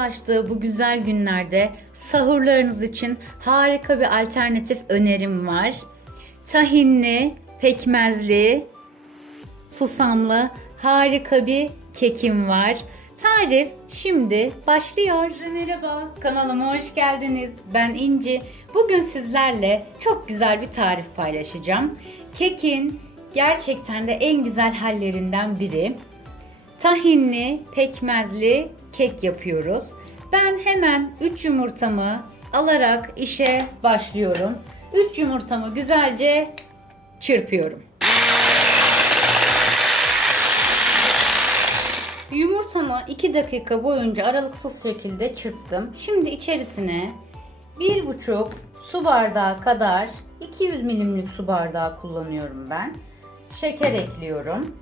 Ramazan'ın yaklaştığı bu güzel günlerde sahurlarınız için harika bir alternatif önerim var. Tahinli, pekmezli, susamlı harika bir kekim var. Tarif şimdi başlıyor. Merhaba, kanalıma hoş geldiniz. Ben İnci. Bugün sizlerle çok güzel bir tarif paylaşacağım. Kekin gerçekten de en güzel hallerinden biri. Tahinli, pekmezli kek yapıyoruz. Ben hemen 3 yumurtamı alarak işe başlıyorum. 3 yumurtamı güzelce çırpıyorum. Yumurtamı 2 dakika boyunca aralıksız şekilde çırptım. Şimdi içerisine 1,5 su bardağı kadar 200 milimlik su bardağı kullanıyorum ben. Şeker ekliyorum.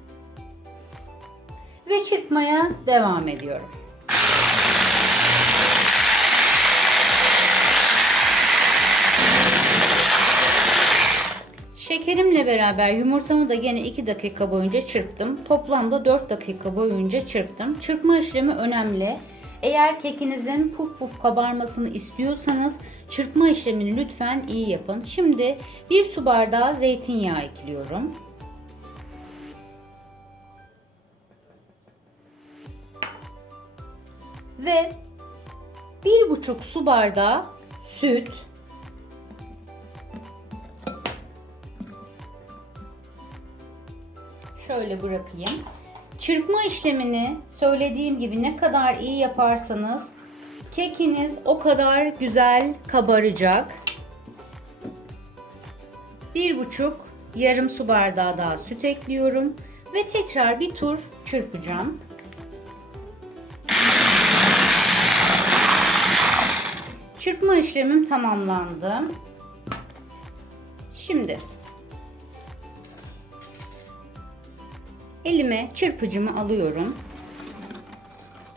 Ve çırpmaya devam ediyorum. Şekerimle beraber yumurtamı da gene 2 dakika boyunca çırptım. Toplamda 4 dakika boyunca çırptım. Çırpma işlemi önemli. Eğer kekinizin puf puf kabarmasını istiyorsanız çırpma işlemini lütfen iyi yapın. Şimdi 1 su bardağı zeytinyağı ekliyorum. Ve 1,5 su bardağı süt şöyle bırakayım. Çırpma işlemini söylediğim gibi ne kadar iyi yaparsanız kekiniz o kadar güzel kabaracak. Bir buçuk yarım su bardağı daha süt ekliyorum ve tekrar bir tur çırpacağım. Çırpma işlemim tamamlandı. Şimdi elime çırpıcımı alıyorum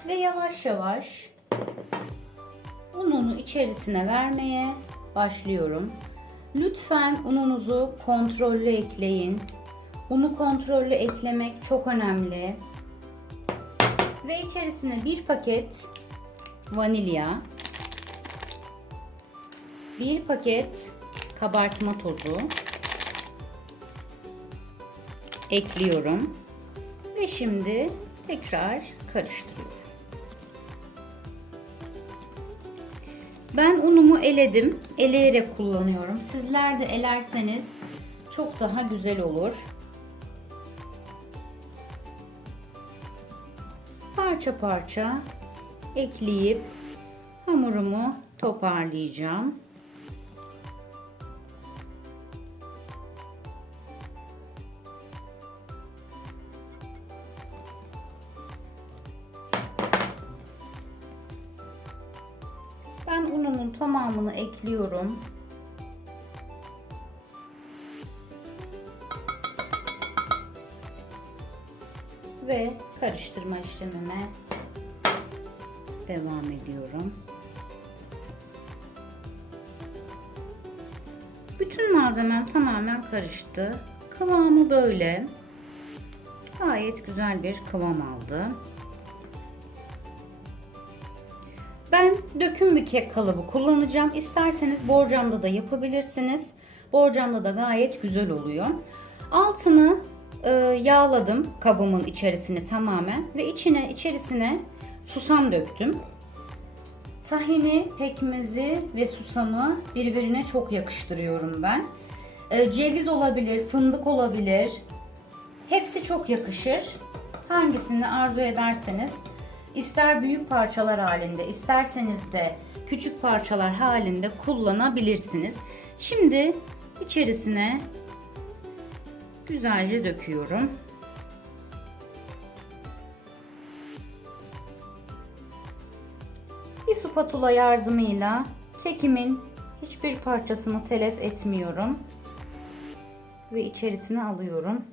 ve yavaş yavaş ununu içerisine vermeye başlıyorum. Lütfen ununuzu kontrollü ekleyin. Unu kontrollü eklemek çok önemli. Ve içerisine bir paket vanilya, bir paket kabartma tozu ekliyorum. Ve şimdi tekrar karıştırıyorum. Ben unumu eledim. Eleyerek kullanıyorum. Sizler de elerseniz çok daha güzel olur. Parça parça ekleyip hamurumu toparlayacağım. Tamamını ekliyorum. Ve karıştırma işlemime devam ediyorum. Bütün malzemem tamamen karıştı. Kıvamı böyle. Gayet güzel bir kıvam aldı. Ben döküm bir kek kalıbı kullanacağım. İsterseniz borcamda da yapabilirsiniz. Borcamda da gayet güzel oluyor. Altını e, yağladım kabımın içerisini tamamen ve içine içerisine susam döktüm. Tahini, pekmezi ve susamı birbirine çok yakıştırıyorum ben. E, ceviz olabilir, fındık olabilir. Hepsi çok yakışır. Hangisini arzu ederseniz İster büyük parçalar halinde, isterseniz de küçük parçalar halinde kullanabilirsiniz. Şimdi içerisine güzelce döküyorum. Bir spatula yardımıyla kekimin hiçbir parçasını telef etmiyorum ve içerisine alıyorum.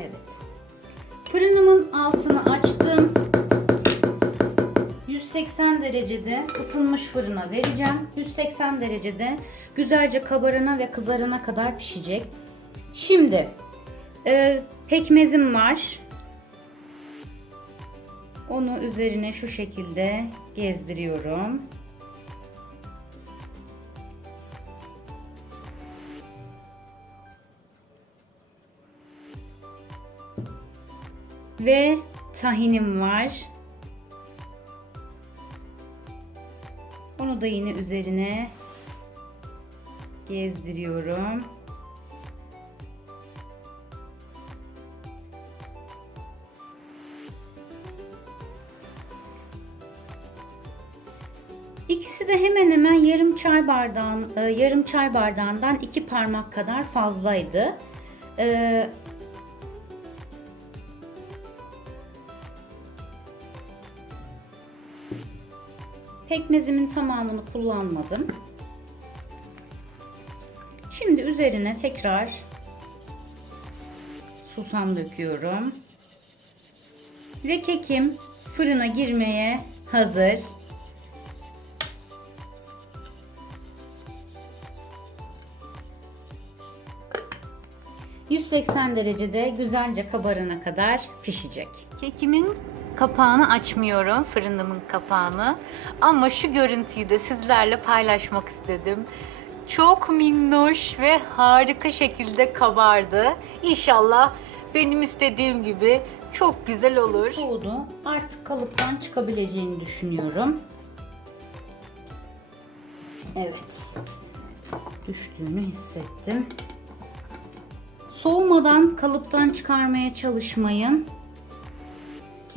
Evet. Fırınımın altını açtım. 180 derecede ısınmış fırına vereceğim. 180 derecede güzelce kabarana ve kızarana kadar pişecek. Şimdi e, pekmezim var. Onu üzerine şu şekilde gezdiriyorum. Ve tahinim var. Onu da yine üzerine gezdiriyorum. İkisi de hemen hemen yarım çay bardağın e, yarım çay bardağından iki parmak kadar fazlaydı. Pekmezimin tamamını kullanmadım. Şimdi üzerine tekrar susam döküyorum. Ve kekim fırına girmeye hazır. ...180 derecede güzelce kabarana kadar pişecek. Kekimin kapağını açmıyorum, fırınımın kapağını. Ama şu görüntüyü de sizlerle paylaşmak istedim. Çok minnoş ve harika şekilde kabardı. İnşallah benim istediğim gibi çok güzel olur. Soğudu. Artık kalıptan çıkabileceğini düşünüyorum. Evet. Düştüğünü hissettim. Soğumadan kalıptan çıkarmaya çalışmayın.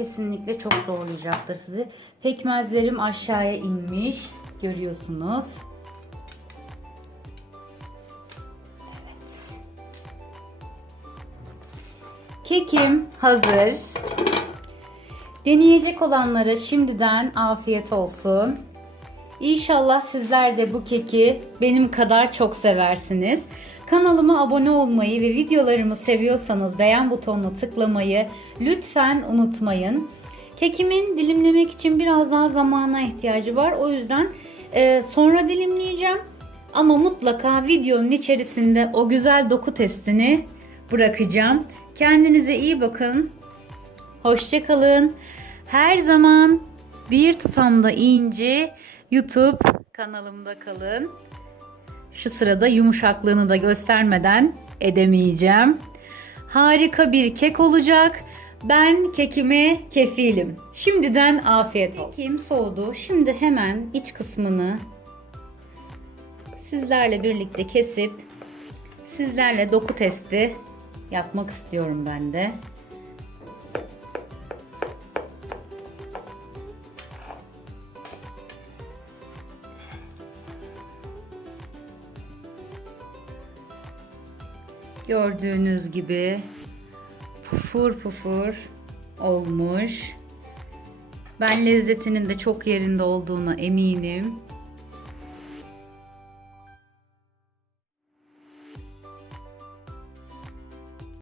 Kesinlikle çok zorlayacaktır sizi. Pekmezlerim aşağıya inmiş. Görüyorsunuz. Evet. Kekim hazır. Deneyecek olanlara şimdiden afiyet olsun. İnşallah sizler de bu keki benim kadar çok seversiniz. Kanalıma abone olmayı ve videolarımı seviyorsanız beğen butonuna tıklamayı lütfen unutmayın. Kekimin dilimlemek için biraz daha zamana ihtiyacı var. O yüzden e, sonra dilimleyeceğim. Ama mutlaka videonun içerisinde o güzel doku testini bırakacağım. Kendinize iyi bakın. Hoşçakalın. Her zaman bir tutamda inci YouTube kanalımda kalın. Şu sırada yumuşaklığını da göstermeden edemeyeceğim. Harika bir kek olacak. Ben kekime kefilim. Şimdiden afiyet olsun. Kekim soğudu. Şimdi hemen iç kısmını sizlerle birlikte kesip sizlerle doku testi yapmak istiyorum ben de. Gördüğünüz gibi pufur pufur olmuş. Ben lezzetinin de çok yerinde olduğuna eminim.